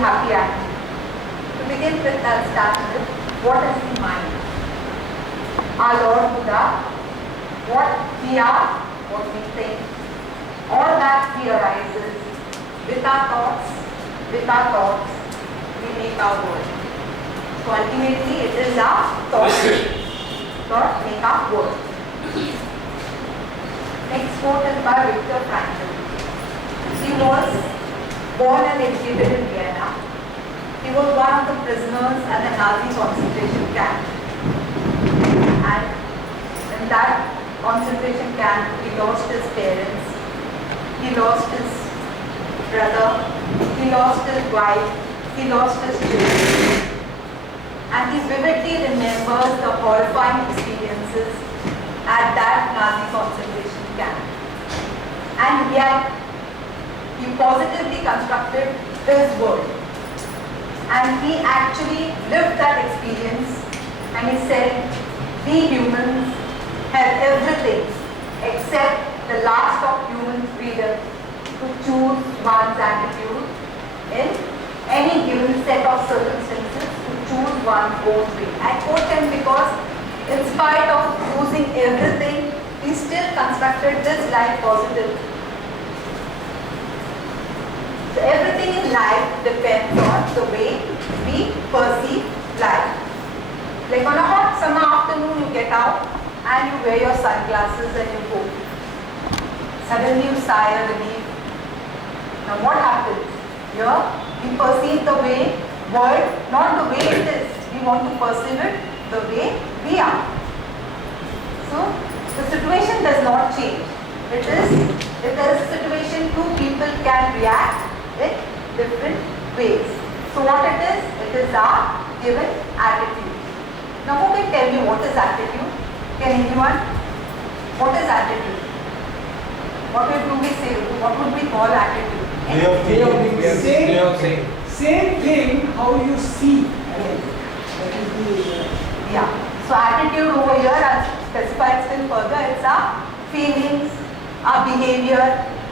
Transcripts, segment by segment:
happy attitude. To begin with, I'll start with what is the mind. Our Lord Buddha, what we are, what we think, all that we arises with our thoughts, we make our world. So ultimately it is our thoughts that make our world. Next quote is by Viktor Frankl. He was born and educated in Vienna. He was one of the prisoners at the Nazi concentration camp. And in that concentration camp, he lost his parents, he lost his brother, he lost his wife, he lost his children. And he vividly remembers the horrifying experiences at that Nazi concentration camp. And yet, he positively constructed his world. And he actually lived that experience, and he said, we humans have everything except the last of human freedom to choose one's attitude in any given set of circumstances, to choose one's own way. I quote him because in spite of losing everything, he still constructed this life positively. So everything in life depends on the way we perceive life. Like on a hot summer afternoon, you get out and you wear your sunglasses and you go. Suddenly you sigh a relief. Now what happens? Here we perceive the world, not the way it is. We want to perceive it the way we are. So the situation does not change. It is, if there is a situation, two people can react in different ways. So what it is our given attitude. Now who can tell me what is attitude? Can anyone? What is attitude? What do we say? What would we call attitude? Way of thinking. Same thing how you see. Yeah. So attitude over here, I'll specify it still further. It's our feelings, our behavior,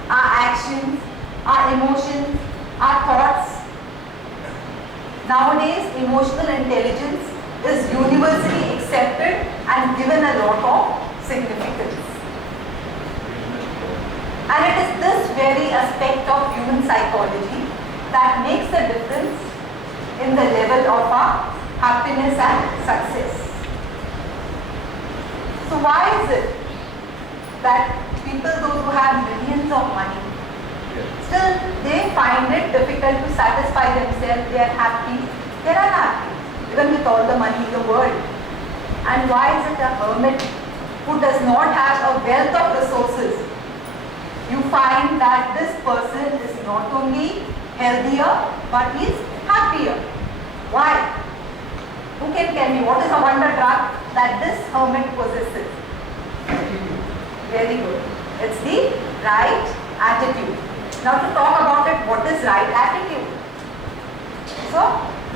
our actions, our emotions, our thoughts. Nowadays, emotional intelligence is universally accepted and given a lot of significance. And it is this very aspect of human psychology that makes the difference in the level of our happiness and success. So why is it that people, those who have millions of money, still they find it difficult to satisfy themselves, they are happy, they are unhappy, even with all the money in the world? And why is it a hermit who does not have a wealth of resources? You find that this person is not only healthier, but he is happier. Why? Who can tell me what is a wonder drug that this hermit possesses? Very good. It's the right attitude. Now to talk about it, what is right attitude? So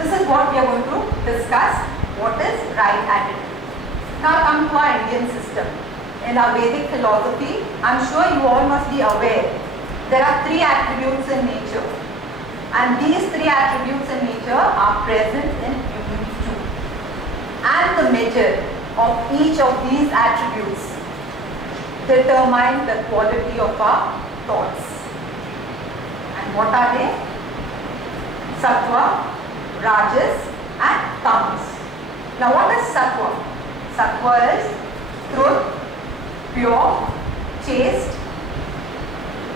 this is what we are going to discuss. What is right attitude? Now come to our Indian system. In our Vedic philosophy, I'm sure you all must be aware, there are three attributes in nature. And these three attributes in nature are present in humans too. And the measure of each of these attributes determine the quality of our thoughts. And what are they? Sattva, Rajas and Tamas. Now what is Sattva? Sattva is truth, pure, chaste.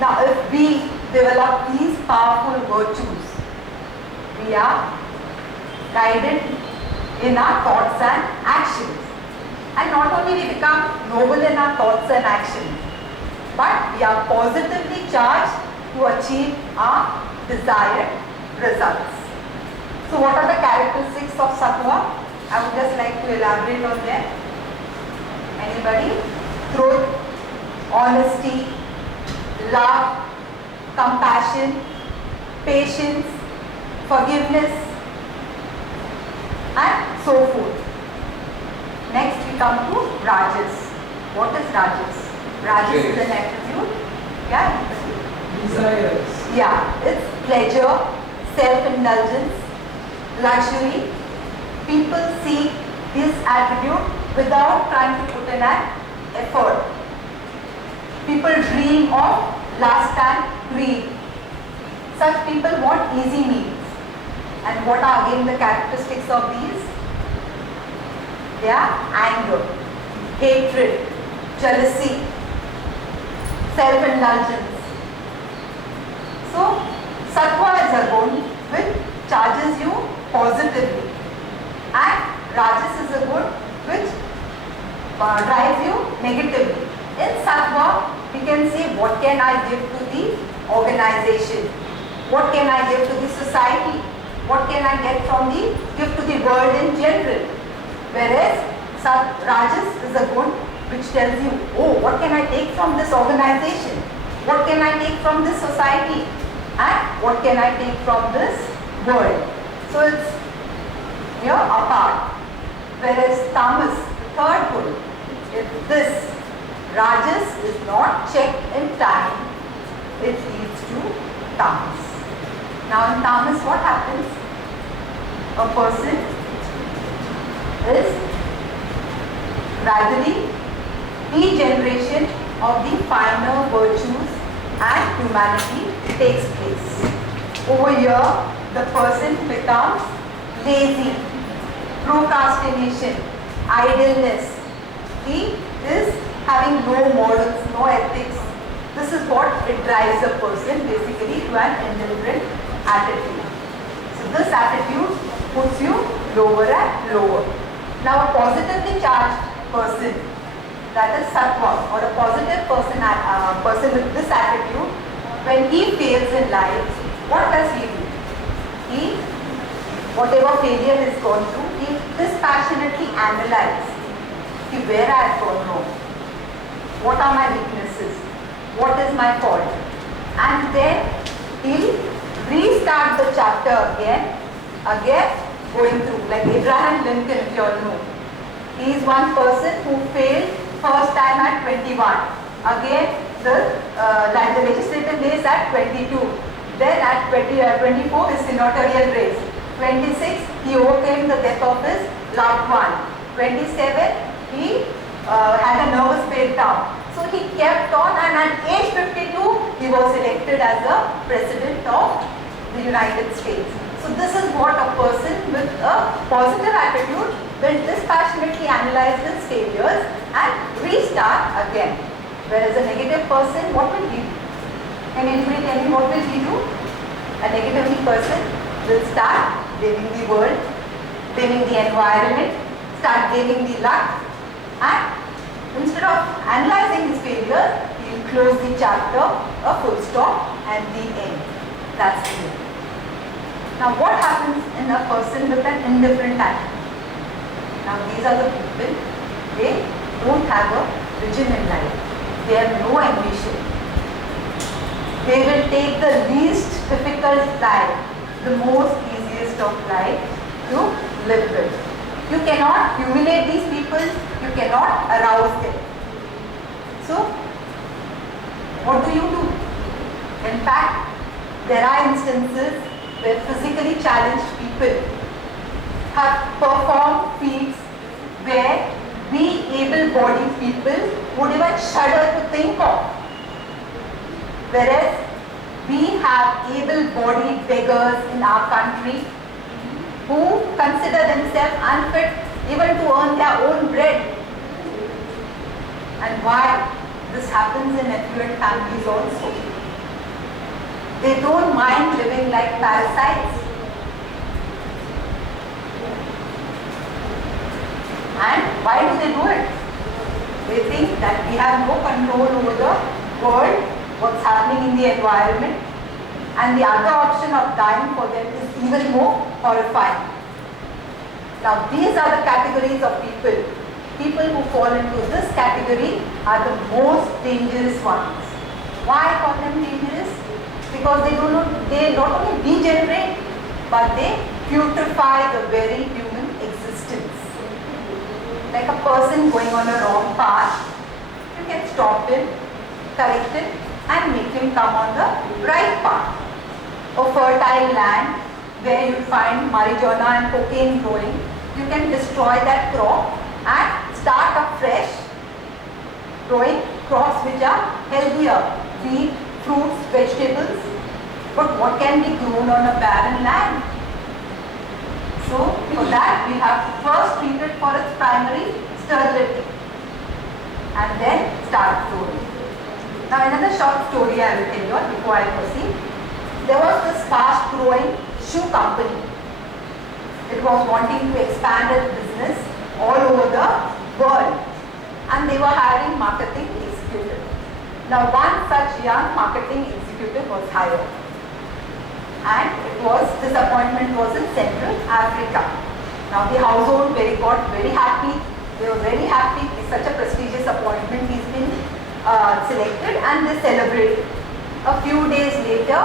Now if we develop these powerful virtues, we are guided in our thoughts and actions. And not only we become noble in our thoughts and actions, but we are positively charged to achieve our desired results. So what are the characteristics of Sattva? I would just like to elaborate on them. Anybody? Truth, honesty, love, compassion, patience, forgiveness, and so forth. Next we come to Rajas. What is Rajas? Rajas is an attribute. Yeah. Desires. Yeah, it's pleasure, self-indulgence, luxury. People seek this attribute without trying to put in an effort. People dream of lust and greed. Such people want easy means. And what are again the characteristics of these? They are anger, hatred, jealousy, self-indulgence. So, sattva is a good which charges you positively, and rajas is a good which drives you negatively. In sattva, we can say what can I give to the organization, what can I give to the society, what can I give to the world in general. Whereas rajas is a good which tells you, oh, what can I take from this organization, what can I take from this society, and what can I take from this world. So it's apart. Whereas tamas, the third good, if this rajas is not checked in time, it leads to tamas. Now in tamas what happens? A person is gradually degeneration of the finer virtues and humanity takes place. Over here, the person becomes lazy, procrastination, idleness. He is having no morals, no ethics. This is what it drives a person basically to an indifferent attitude. So this attitude puts you lower and lower. Now a positively charged person, that is sattva, or a positive person with this attitude, when he fails in life, what does he do? He, whatever failure he has gone through, he dispassionately analyzes where I have gone wrong, what are my weaknesses, what is my fault, and then he'll restart the chapter again going through, like Abraham Lincoln, if you all know. He is one person who failed first time at 21. Again, the legislative days at 22. Then at 24, his senatorial race. 26, he overcame the death of his loved one. 27, he had a nervous breakdown. So he kept on, and at age 52, he was elected as the President of the United States. So this is what a person with a positive attitude will dispassionately analyze his failures and restart again. Whereas a negative person, what will he do? Can anybody tell me what will he do? A negative person will start blaming the world, blaming the environment, start blaming the luck, and instead of analyzing his failure, he will close the chapter, a full stop, and the end. That's it. Now what happens in a person with an indifferent attitude? Now these are the people, they don't have a vision in life. They have no ambition. They will take the least difficult life, the most easiest of life to live with. You cannot humiliate these people, you cannot arouse them. So, what do? In fact, there are instances where physically challenged people have performed feats where we able-bodied people would even shudder to think of. Whereas we have able-bodied beggars in our country who consider themselves unfit even to earn their own bread. And why? This happens in affluent families also. They don't mind living like parasites. And why do they do it? They think that we have no control over the world, what's happening in the environment, and the other option of dying for them is even more horrifying. Now these are the categories of people. People who fall into this category are the most dangerous ones. Why I call them dangerous? Because they not only degenerate, but they putrefy the very human existence. Like a person going on a wrong path, you can stop him, correct him, and make him come on the right path. A fertile land, where you find marijuana and cocaine growing, you can destroy that crop and start afresh growing crops which are healthier, wheat, fruits, vegetables. But what can be grown on a barren land? So for that we have to first treat it for its primary sterility and then start growing. Now another short story I will tell you before I proceed. There was this fast growing shoe company. It was wanting to expand its business all over the world and they were hiring marketing executive. Now one such young marketing executive was hired and this appointment was in Central Africa. Now the household got very happy. They were very happy. It's such a prestigious appointment. He's been selected and they celebrated. A few days later,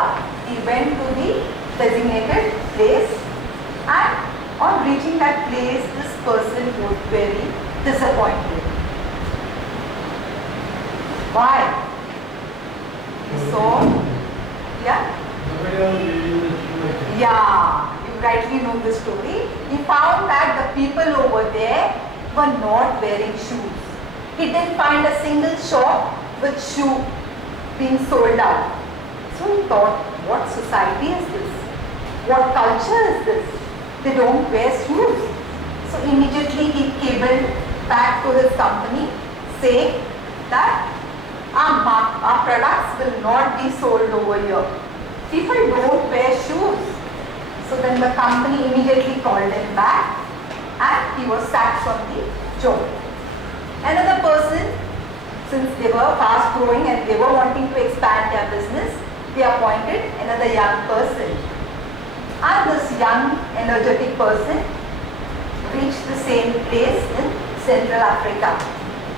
he went to the designated place and on reaching that place, this person was very disappointed. Why? He saw, yeah? Yeah, you rightly know the story. He found that the people over there were not wearing shoes. He didn't find a single shop with shoe being sold out. So he thought, what society is this? What culture is this? They don't wear shoes. So immediately he cabled back to his company saying that our products will not be sold over here. People don't wear shoes. So then the company immediately called him back and he was sacked from the job. Another person, since they were fast growing and they were wanting to expand their business, they appointed another young person. And this young, energetic person reached the same place in Central Africa.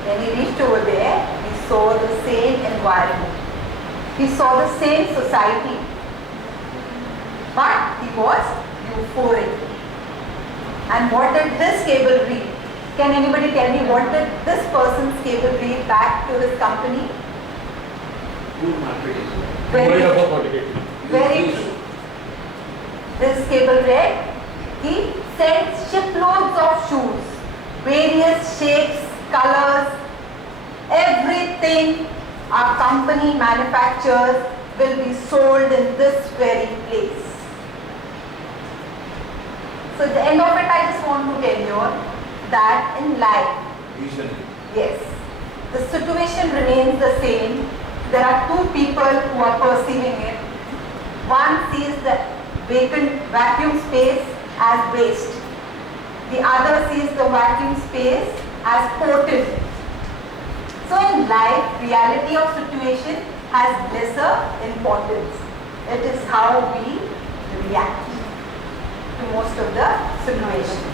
When he reached over there, he saw the same environment. He saw the same society. But he was euphoric. And what did his cable read? Can anybody tell me what did this person's cable read back to his company? Good marketing. Very true. This cable read, he sent shiploads of shoes, various shapes, colors, everything our company manufactures will be sold in this very place. So at the end of it, I just want to tell you that in life, yes, the situation remains the same. There are two people who are perceiving it. One sees the vacant vacuum space as waste. The other sees the vacuum space as potent. So in life, reality of situation has lesser importance. It is how we react to most of the situations.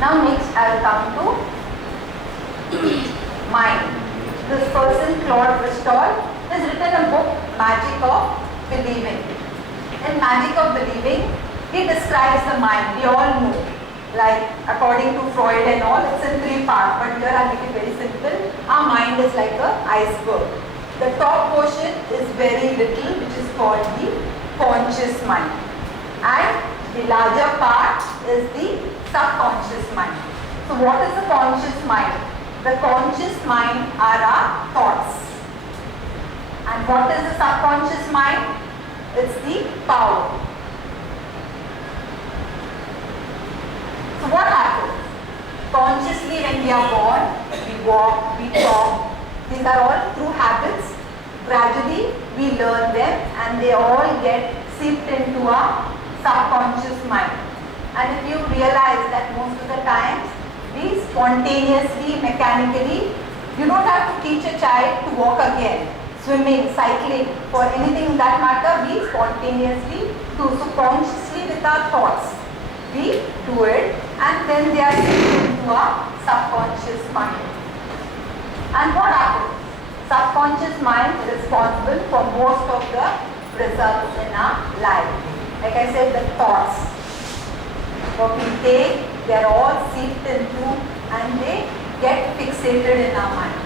Now next I will come to mind. This person, Claude Bristol, has written a book, Magic of Believing. In Magic of Believing, he describes the mind. We all know, like according to Freud and all, it's in 3 parts, but here I'll make it very simple. Our mind is like an iceberg. The top portion is very little, which is called the conscious mind. And the larger part is the subconscious mind. So what is the conscious mind? The conscious mind are our thoughts. And what is the subconscious mind? It's the power. So what happens? Consciously when we are born, we walk, we talk. These are all through habits. Gradually we learn them and they all get seeped into our subconscious mind. And if you realize that most of the times we spontaneously, mechanically, you don't have to teach a child to walk again, swimming, cycling, for anything that matter, we spontaneously do. So consciously with our thoughts, we do it and then they are seeped into our subconscious mind. And what happens? Subconscious mind is responsible for most of the results in our life. Like I said, the thoughts, what we take, they are all seeped into and they get fixated in our mind.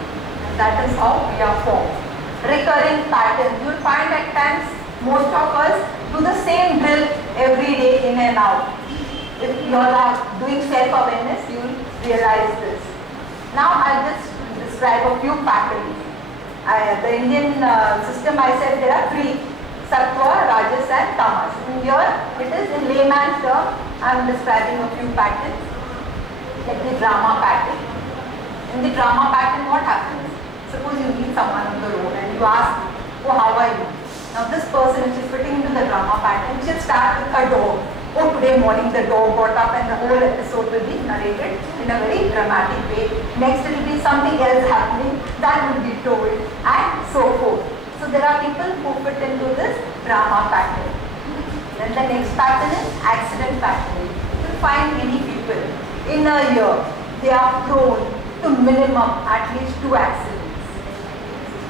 And that is how we are formed. Recurring patterns. You will find at times most of us do the same drill every day in and out. If you all are doing self-awareness, you will realize this. Now I'll just describe a few patterns. The Indian system, I said there are three: Sattva, Rajas and Tamas. In here, it is in layman's term, I am describing a few patterns. Like the drama pattern. In the drama pattern, what happens? Suppose you meet someone on the road and you ask, oh, how are you? Now this person which is fitting into the drama pattern should start with a dog. Oh, today morning the dog got up, and the whole episode will be narrated in a very dramatic way. Next it will be something else happening, that will be told, and so forth. So there are people who fit into this drama pattern. Then the next pattern is accident pattern. You will find many people in a year, they are prone to minimum at least 2 accidents.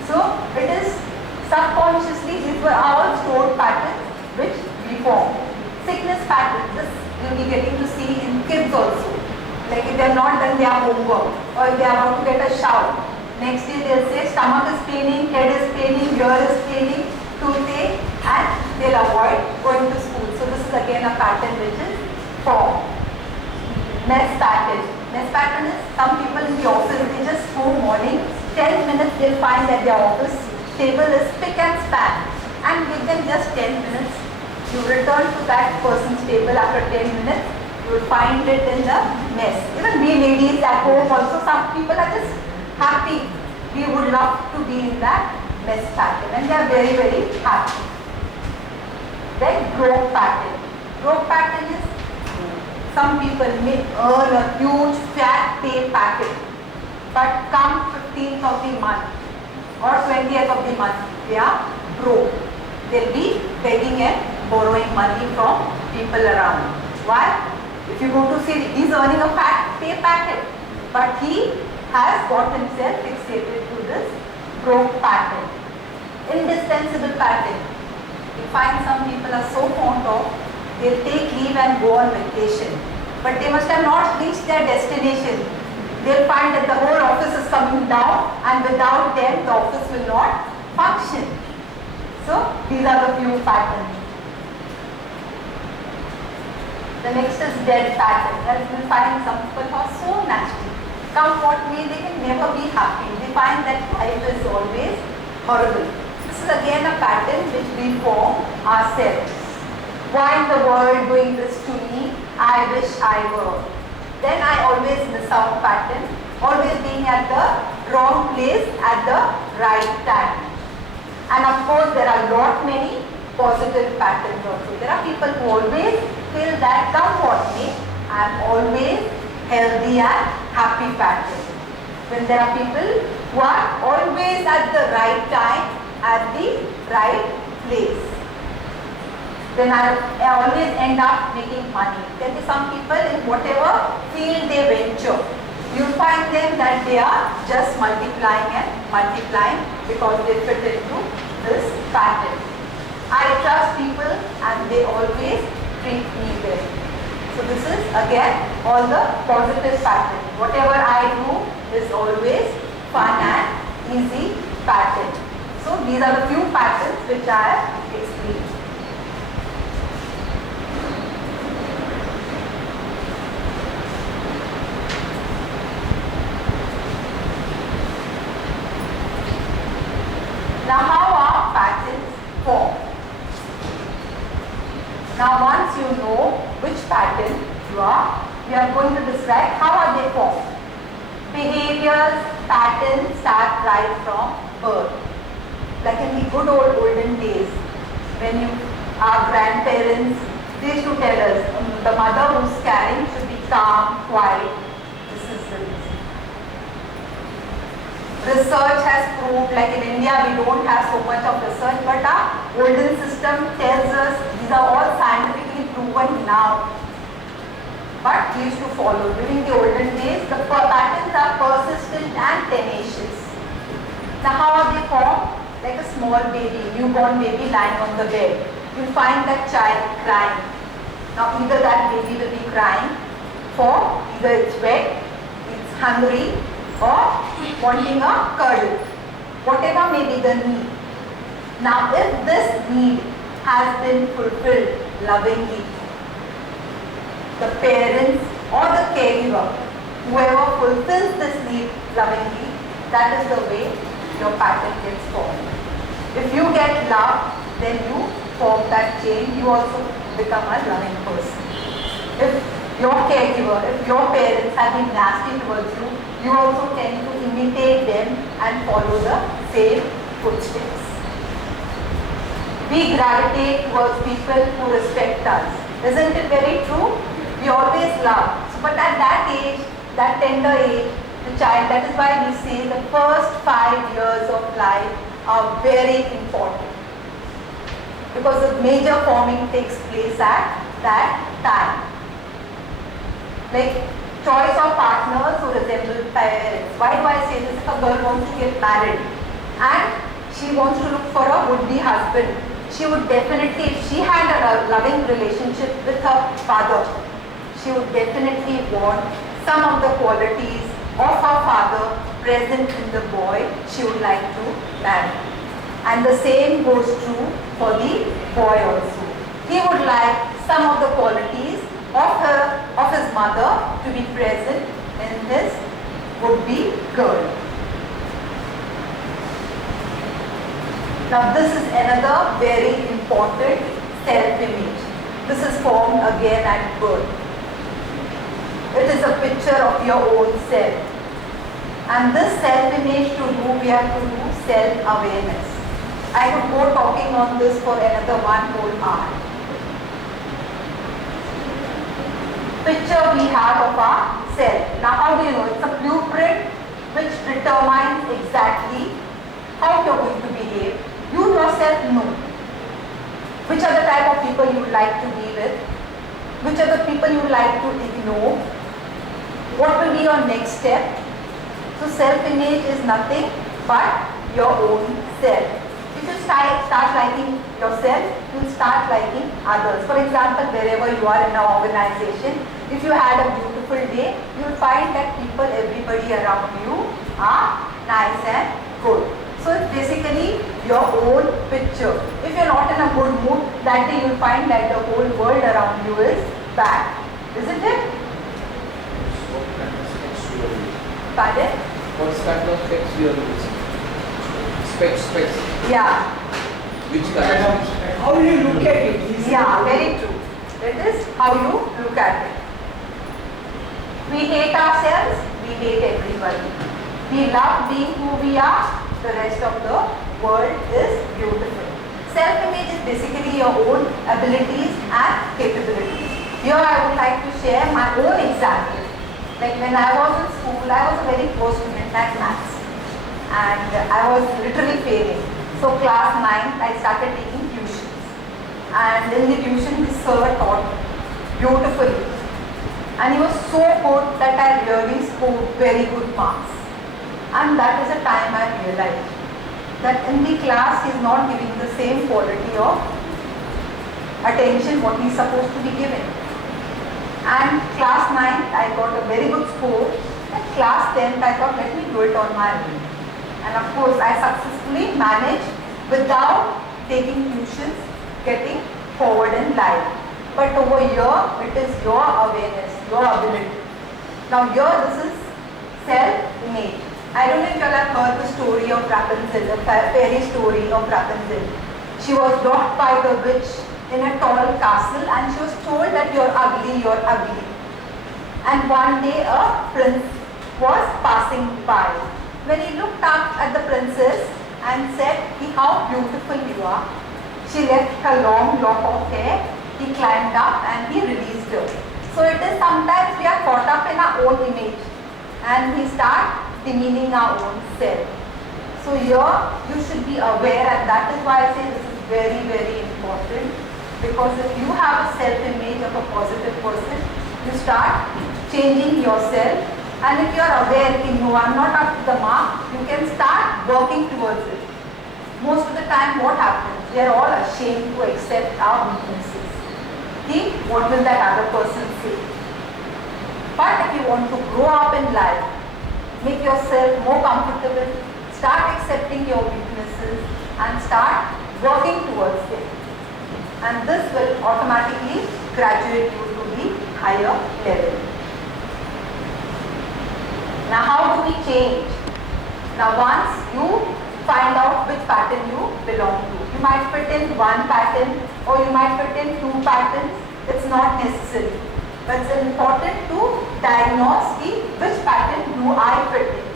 So it is subconsciously, these were all stored patterns which we form. Sickness patterns, this you will be getting to see in kids also. Like if they have not done their homework, or if they are about to get a shower, next day they will say stomach is paining, head is paining, ear is paining, toothache, and they will avoid going to school. So this is again a pattern which is formed. Mess pattern. Mess pattern is some people in the office, they just go morning, 10 minutes they will find that their office table is spick and span, and give them just 10 minutes. You return to that person's table after 10 minutes, you will find it in the mess. Even we ladies at home also, some people are just happy. We would love to be in that mess pattern, and they are very, very happy. Then growth pattern. Growth pattern is some people may earn a huge fat pay packet, but come 15th of the month or 20th of the month, they are broke. They'll be begging and borrowing money from people around. Why? If you go to see, he's earning a fat pay packet, but he has got himself fixated to this broke pattern. Indispensable pattern. You find some people are so fond of, they'll take leave and go on vacation, but they must have not reached their destination. They'll find that the whole office is coming down, and without them the office will not function. So these are the few patterns. The next is dead pattern. That you will find some people who are so natural. Come what may, they can never be happy. They find that life is always horrible. This is again a pattern which we form ourselves. Why in the world doing this to me? I wish I were. Then I always miss out pattern. Always being at the wrong place at the right time. And of course there are many positive patterns also. There are people who always feel that come what may, I am always healthy and happy pattern. When there are people who are always at the right time, at the right place, then I always end up making money. There will be some people in whatever field they venture, you find them that they are just multiplying and multiplying because they fit into this pattern. I trust people and they always treat me well. So this is again all the positive pattern. Whatever I do is always fun and easy pattern. So these are the few patterns which I have explained. Now how are patterns formed? Now once you know which pattern you are, we are going to describe how are they formed. Behaviors, patterns start right from birth. Like in the good olden days, when our grandparents, they used to tell us, the mother who's carrying should be calm, quiet. This is the reason. Research has proved, like in India we don't have so much of research, but our olden system tells us these are all scientifically proven now. But we used to follow. During the olden days, the patterns are persistent and tenacious. Now how are they formed? Like a small baby, newborn baby lying on the bed. You find that child crying. Now either that baby will be crying for either it's wet, it's hungry, or wanting a cuddle. Whatever may be the need. Now if this need has been fulfilled, lovingly. The parents or the caregiver, whoever fulfills this need lovingly, that is the way your pattern gets formed. If you get love, then you form that chain, you also become a loving person. If your caregiver, if your parents have been nasty towards you, you also tend to imitate them and follow the same footsteps. We gravitate towards people who respect us. Isn't it very true? We always love. But at that age, that tender age, the child, that is why we say the first 5 years of life are very important. Because the major forming takes place at that time. Like choice of partners who resemble parents. Why do I say this? If a girl wants to get married and she wants to look for a would-be husband, she would definitely, if she had a loving relationship with her father, she would definitely want some of the qualities of her father present in the boy she would like to marry. And the same goes true for the boy also. He would like some of the qualities of his mother to be present in his would-be girl. Now this is another very important self-image. This is formed again at birth. It is a picture of your own self. And this self-image to do, we have to do self-awareness. I could go talking on this for another 1 whole hour. Picture we have of our self. Now how do you know? It's a blueprint which determines exactly how you're going to behave. You yourself know which are the type of people you would like to be with, which are the people you would like to ignore, what will be your next step. So self-image is nothing but your own self. If you start liking yourself, you will start liking others. For example, wherever you are in an organization, if you had a beautiful day, you will find that people, everybody around you are nice and good. So it's basically your own picture. If you're not in a good mood, that day you will find that the whole world around you is bad. Isn't it? What kind of specs you are using? Pardon? What kind of specs you are using? Specs. Yeah. Which kind? How do you look at it? Yeah, very true. That is how you look at it. We hate ourselves, we hate everybody. We love being who we are, the rest of the world is beautiful. Self-image is basically your own abilities and capabilities. Here I would like to share my own example. Like when I was in school, I was a very poor student at maths. And I was literally failing. So class 9, I started taking tuitions. And in the tuition, the sir taught beautifully. And he was so good that I really scored very good marks. And that is the time I realized that in the class he is not giving the same quality of attention what he is supposed to be given. And class 9 I got a very good score. And class 10 I thought let me do it on my own. And of course I successfully managed without taking tuitions, getting forward in life. But over here it is your awareness, your ability. Now here this is self-image. I don't know if you all have heard the story of Rapunzel, the fairy story of Rapunzel. She was locked by the witch in a tall castle and she was told that you're ugly, you're ugly. And one day a prince was passing by. When he looked up at the princess and said, how beautiful you are, she left her long lock of hair, he climbed up and he released her. So it is sometimes we are caught up in our own image and we start demeaning our own self. So here you should be aware, and that is why I say this is very, very important, because if you have a self-image of a positive person, you start changing yourself, and if you are aware, no, I am not up to the mark, you can start working towards it. Most of the time what happens? We are all ashamed to accept our weaknesses. Think what will that other person say. But if you want to grow up in life, make yourself more comfortable, start accepting your weaknesses and start working towards them. and this will automatically graduate you to the higher level. Now how do we change? Now once you find out which pattern you belong to, you might fit in one pattern or you might fit in two patterns. It's not necessary, but it's important to diagnose which pattern do I fit in.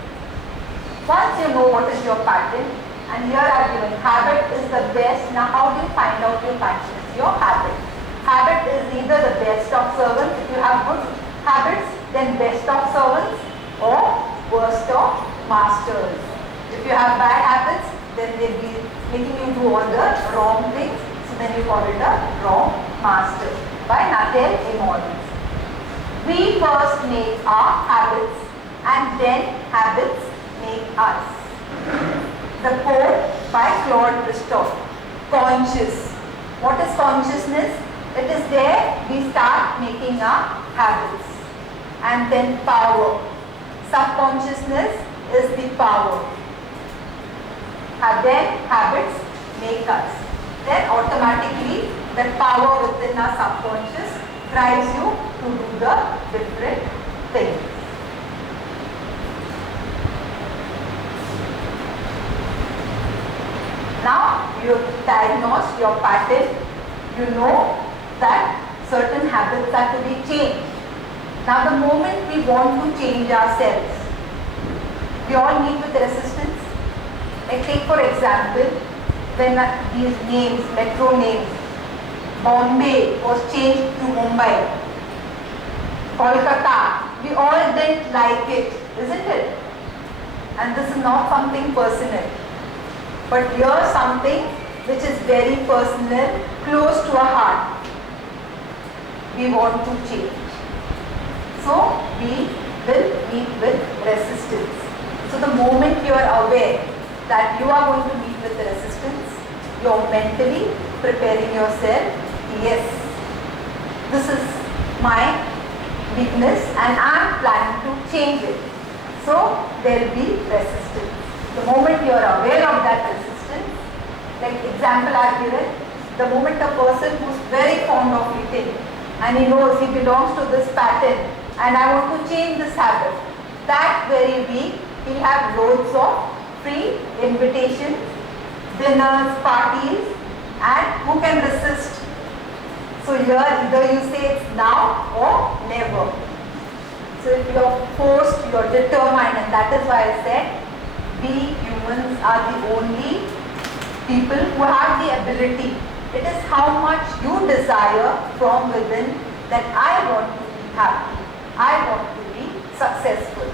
Once you know what is your pattern, and here I have given habit is the best. Now how do you find out your pattern? It's your habit. Habit is either the best of servants, if you have good habits, then best of servants, or worst of masters. If you have bad habits, then they'll be making you do all the wrong things, so then you call it a wrong master. By Nathaniel Emmons. We first make our habits and then habits make us. The quote by Claude Christophe. Conscious. What is consciousness? It is there we start making our habits. And then power. Subconsciousness is the power. And then habits make us. Then automatically that power within our subconscious drives you to do the different things. Now you diagnose your pattern, you know that certain habits are to be changed. Now the moment we want to change ourselves, we all meet with resistance. Like take for example, when these names, metro names, Bombay was changed to Mumbai, Kolkata, we all didn't like it, isn't it? And this is not something personal. But here's something which is very personal, close to our heart. We want to change. So we will meet with resistance. So the moment you are aware that you are going to meet with resistance, you are mentally preparing yourself. Yes, this is my weakness and I am planning to change it. So there will be resistance. The moment you are aware of that resistance, like example I have given, the moment a person who is very fond of eating and he knows he belongs to this pattern and I want to change this habit, that very week he will have loads of free invitations, dinners, parties, and who can resist? So here either you say it's now or never. So if you are forced, you are determined, and that is why I said we humans are the only people who have the ability. It is how much you desire from within that I want to be happy, I want to be successful.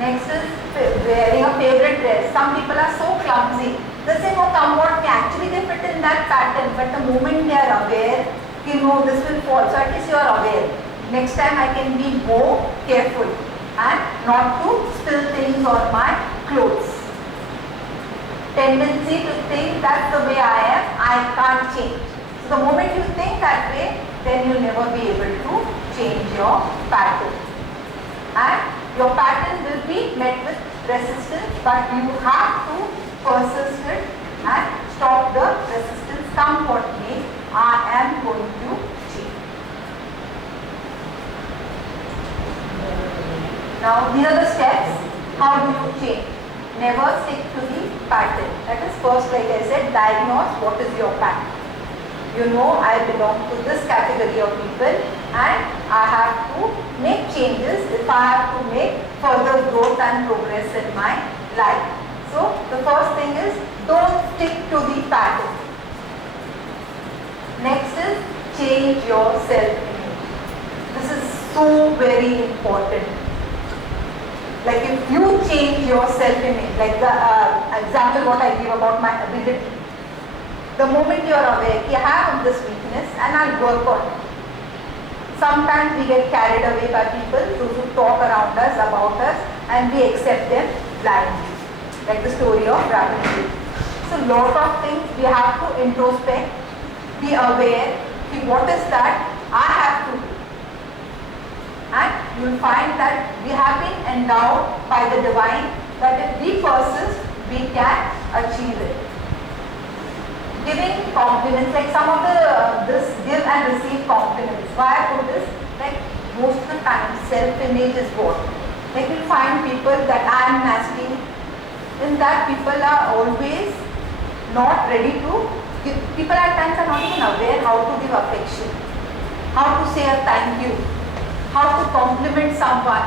Next is wearing a favorite dress. Some people are so clumsy. They say, oh come what me, actually they fit in that pattern, but the moment they are aware, you know this will fall, so at least you are aware. Next time I can be more careful and not to spill things on my clothes. Tendency to think that's the way I am, I can't change. So the moment you think that way, then you'll never be able to change your pattern. And your pattern will be met with resistance, but you have to persist it and stop the resistance. Come what may, I am going to change. Now these are the steps. How do you change? Never stick to the pattern. That is first, like I said, diagnose what is your pattern. You know I belong to this category of people and I have to make changes if I have to make further growth and progress in my life. So the first thing is don't stick to the pattern. Next is change your self-image. This is so very important. Like if you change your self-image, like the example what I give about my ability. The moment you are aware, I have this weakness and I'll work on it. Sometimes we get carried away by people, those who talk around us, about us, and we accept them blindly. Like the story of Rabbit Hill. So lot of things we have to introspect, be aware, what is that I have to do. And you will find that we have been endowed by the divine that if we persist, we can achieve it. Giving compliments, like some of the this give and receive compliments. Why I put this? Like most of the time, self-image is what? Like you find people that I am nasty. In that people are always not ready to give. People at times are not even aware how to give affection, how to say a thank you, how to compliment someone,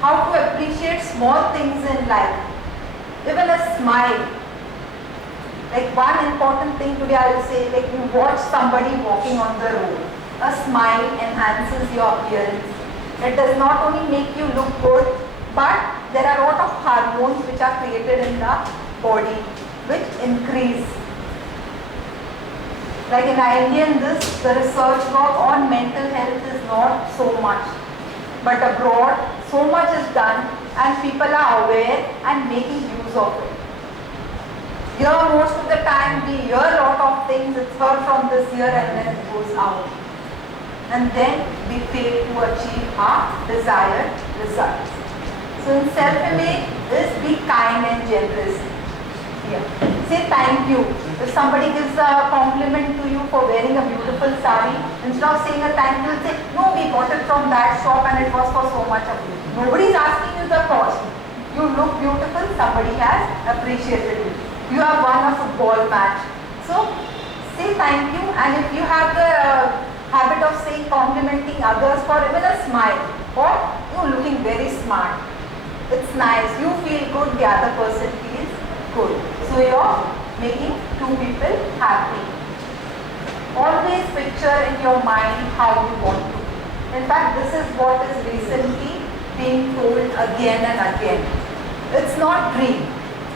how to appreciate small things in life, even a smile. Like one important thing today I will say, like you watch somebody walking on the road, a smile enhances your appearance. It does not only make you look good, but there are a lot of hormones which are created in the body which increase. Like in Indian, the research work on mental health is not so much, but abroad so much is done and people are aware and making use of it. Here most of the time we hear a lot of things, it's heard from this ear and then it goes out. And then we fail to achieve our desired results. So in self-image is be kind and generous. Yeah. Say thank you. If somebody gives a compliment to you for wearing a beautiful sari, instead of saying a thank you, say, no, we got it from that shop and it was for so much of you. Nobody is asking you the cost. You look beautiful, somebody has appreciated you. You have won a football match. So say thank you, and if you have the habit of saying complimenting others for even a smile or you're looking very smart, it's nice, you feel good, the other person feels good. So you're making two people happy. Always picture in your mind how you want to be. In fact, this is what is recently being told again and again. It's not dream.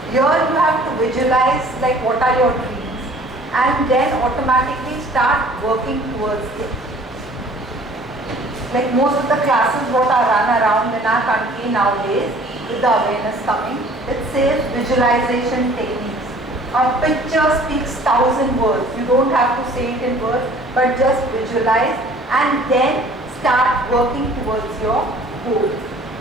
Here you have to visualize like what are your dreams and then automatically start working towards it. Like most of the classes what are run around in our country nowadays with the awareness coming, it says visualization techniques. A picture speaks 1,000 words. You don't have to say it in words, but just visualize and then start working towards your goal.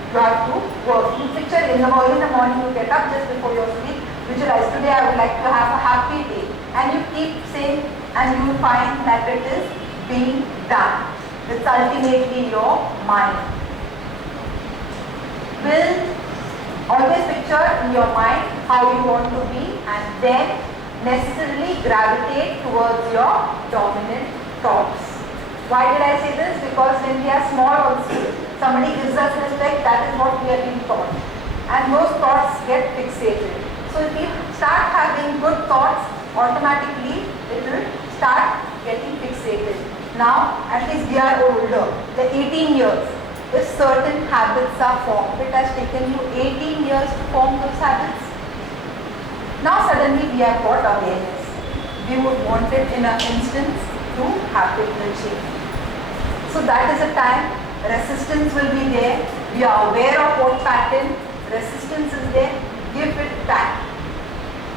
You have to work. You picture in the morning you get up just before your sleep, visualize today I would like to have a happy day, and you keep saying and you will find that it is being done. It's ultimately your mind. Build, always picture in your mind how you want to be and then necessarily gravitate towards your dominant thoughts. Why did I say this? Because when we are small also, somebody gives us respect, that is what we have been taught. And those thoughts get fixated. So if we start having good thoughts, automatically it will start getting fixated. Now, at least we are older, the 18 years, if certain habits are formed, it has taken you 18 years to form those habits. Now suddenly we have got awareness. We would want it in an instance to happen the change. So that is a time resistance will be there. We are aware of what pattern, resistance is there, give it time.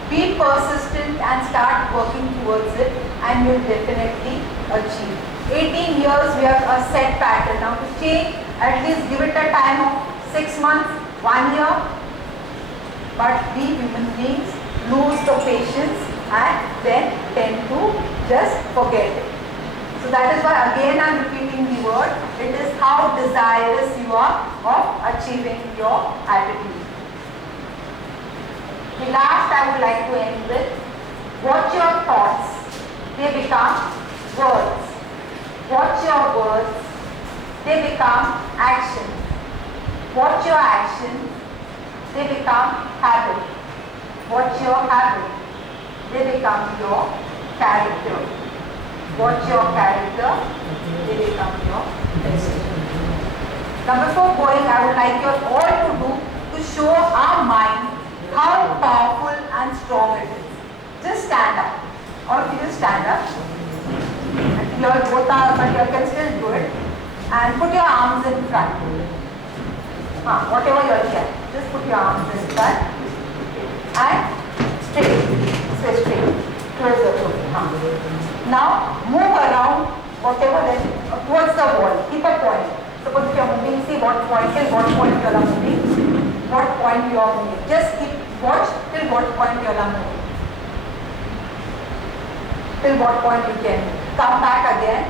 Be persistent and start working towards it and you will definitely achieve. 18 years we have a set pattern. Now to change, at least give it a time of 6 months, 1 year. But we human beings lose the patience and then tend to just forget it. So that is why again I am repeating the word. It is how desirous you are of achieving your attitude. The last I would like to end with, watch your thoughts. They become words. Watch your words. They become actions. Watch your actions. They become habit. Watch your habit. They become your character. Watch your character, they become your destiny. Now before going, I would like you all to do to show our mind how powerful and strong it is. Just stand up. All of you just stand up. You all both are, but you can still do it. And put your arms in front. Whatever you are here, just put your arms in front. And straight. Stay straight. Close the door. Now move around whatever then towards the wall. Keep a point. Suppose if you are moving, see what point till what point you are moving. What point you are moving. Just keep watch till what point you are moving. Till what point you can come back again.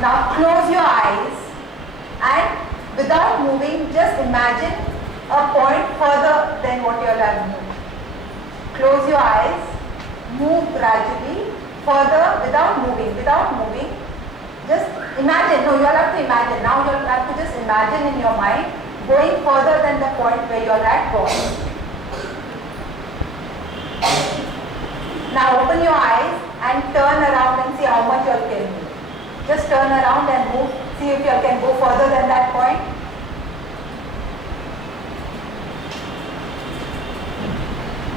Now close your eyes and without moving, just imagine a point further than what you have moved. Close your eyes, move gradually further without moving. Just imagine, no, you all have to imagine. Now you all have to just imagine in your mind going further than the point where you all had gone. Now open your eyes and turn around and see how much you all can move. Just turn around and move. See if you all can go further than that point.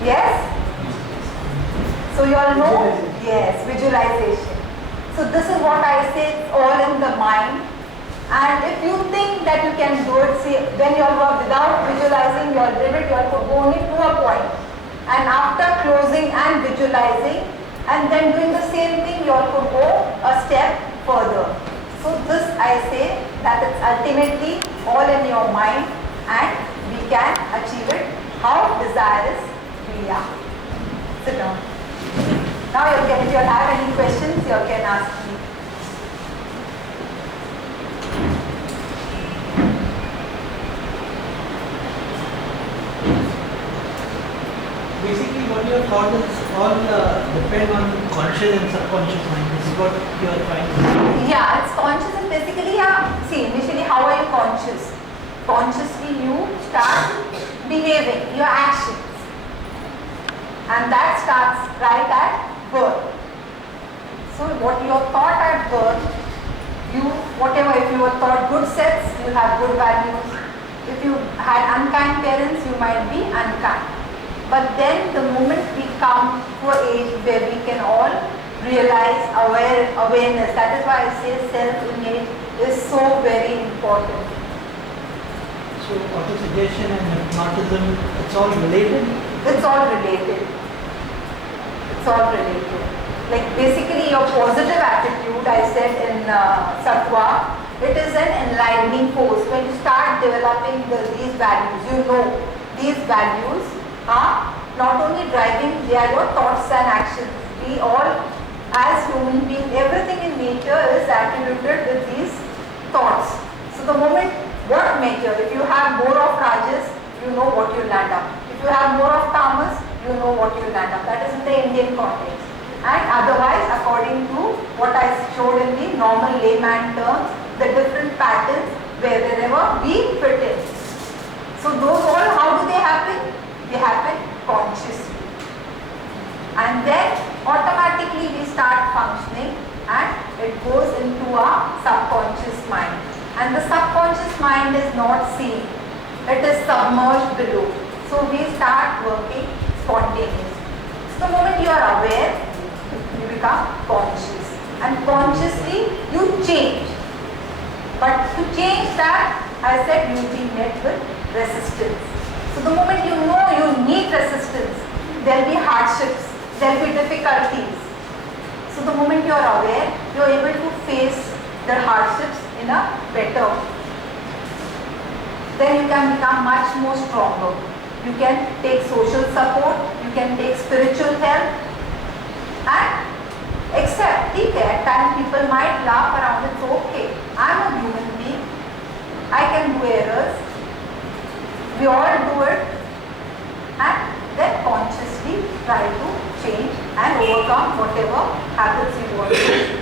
Yes? So you all know? Yes, visualization. So this is what I say, it's all in the mind. And if you think that you can do it, see, when you all work without visualizing, you all did it, you all could go only to a point. And after closing and visualizing, and then doing the same thing, you all could go a step further. So this I say that it's ultimately all in your mind and we can achieve it how desirous we are. Sit down. Now if you all have any questions, you all can ask me. Basically, what you have thought is all depend on conscious and subconscious mind. This is what you are trying to do. Yeah, it's conscious and basically, see, initially how are you conscious? Consciously you start behaving, your actions. And that starts right at birth. So what you have thought at birth, whatever, if you were taught good sets, you will have good values. If you had unkind parents, you might be unkind. But then the moment we come to an age where we can all realize awareness, that is why I say self-image is so very important. So auto-suggestion and hypnotism, it's all related? It's all related. It's all related. Like basically your positive attitude, I said in Sattva, it is an enlightening force. When you start developing these values, you know these values are not only driving, they are your thoughts and actions. We all, as human beings, everything in nature is attributed with these thoughts. So the moment, what nature? If you have more of rajas, you know what you land up. If you have more of tamas, you know what you land up. That is in the Indian context. And otherwise, according to what I showed in the normal layman terms, the different patterns wherever we fit in. So those all, how do they happen? They happen consciously. And then automatically we start functioning and it goes into our subconscious mind. And the subconscious mind is not seen. It is submerged below. So we start working spontaneously. So the moment you are aware, you become conscious. And consciously you change. But to change that, I said you will be met with resistance. So the moment you know you need resistance, there will be hardships, there will be difficulties. So the moment you are aware, you are able to face the hardships in a better way. Then you can become much more stronger. You can take social support, you can take spiritual help and accept. At times people might laugh around, it's okay. I'm a human being. I can do errors. We all do it and then consciously try to change and overcome whatever habits you want to do.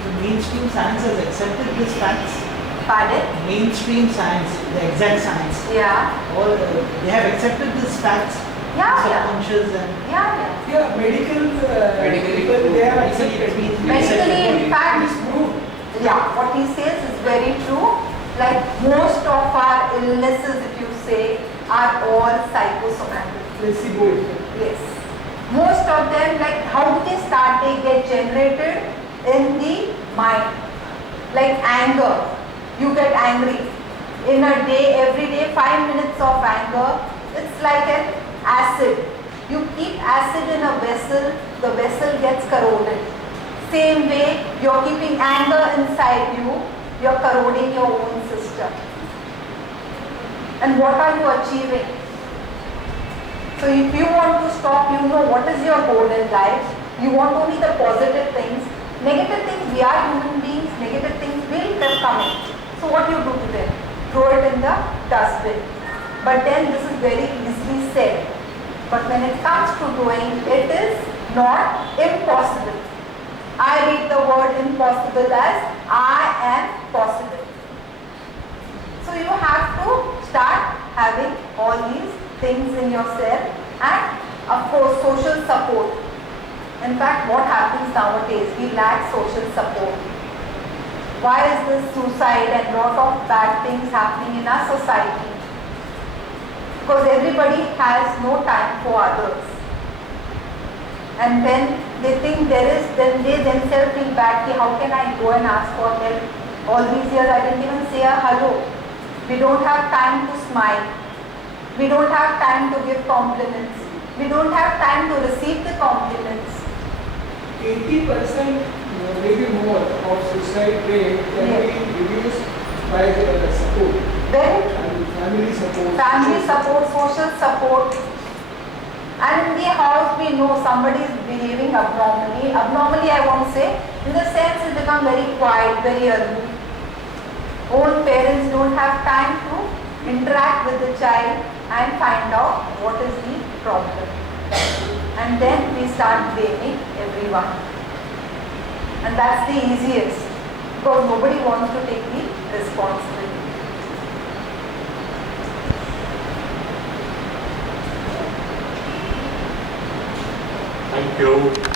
The mainstream science has accepted these facts. Pardon? Mainstream science, the exact science. Yeah. All they have accepted these facts. Yeah, subconscious and Yeah, medical people, they are accepted. Medically, in fact, It's proved. yeah, what he says is very true. Like most of our illnesses, if you say, are all psychosomatic. Placebo effect. Yes. Most of them, like how do they start? They get generated in the mind. Like anger. You get angry. In a day, every day, 5 minutes of anger. It's like an acid. You keep acid in a vessel, the vessel gets corroded. Same way, you're keeping anger inside you, you're corroding your own system. And what are you achieving? So if you want to stop, you know what is your goal in life. You want only the positive things. Negative things, we are human beings, negative things will keep coming. So what you do to them? Throw it in the dustbin. But then this is very easily said. But when it comes to doing, it is not impossible. I read the word impossible as I am possible. So you have to start having all these things in yourself, and of course social support. In fact, what happens nowadays, we lack social support. Why is this suicide and lot of bad things happening in our society? Because everybody has no time for others. And when they think then they themselves feel bad, कि how can I go and ask for help? All these years I didn't even say a hello. We don't have time to smile. We don't have time to give compliments. We don't have time to receive the compliments. 80%, maybe more, of suicide rate can be reduced by the support. Very Family support. family support, social support. And in the house we know somebody is behaving abnormally. Abnormally I won't say, in the sense it's become very quiet, very aloof. Own parents don't have time to interact with the child and find out what is the problem. And then we start blaming everyone. And that's the easiest, because nobody wants to take the responsibility. Thank you.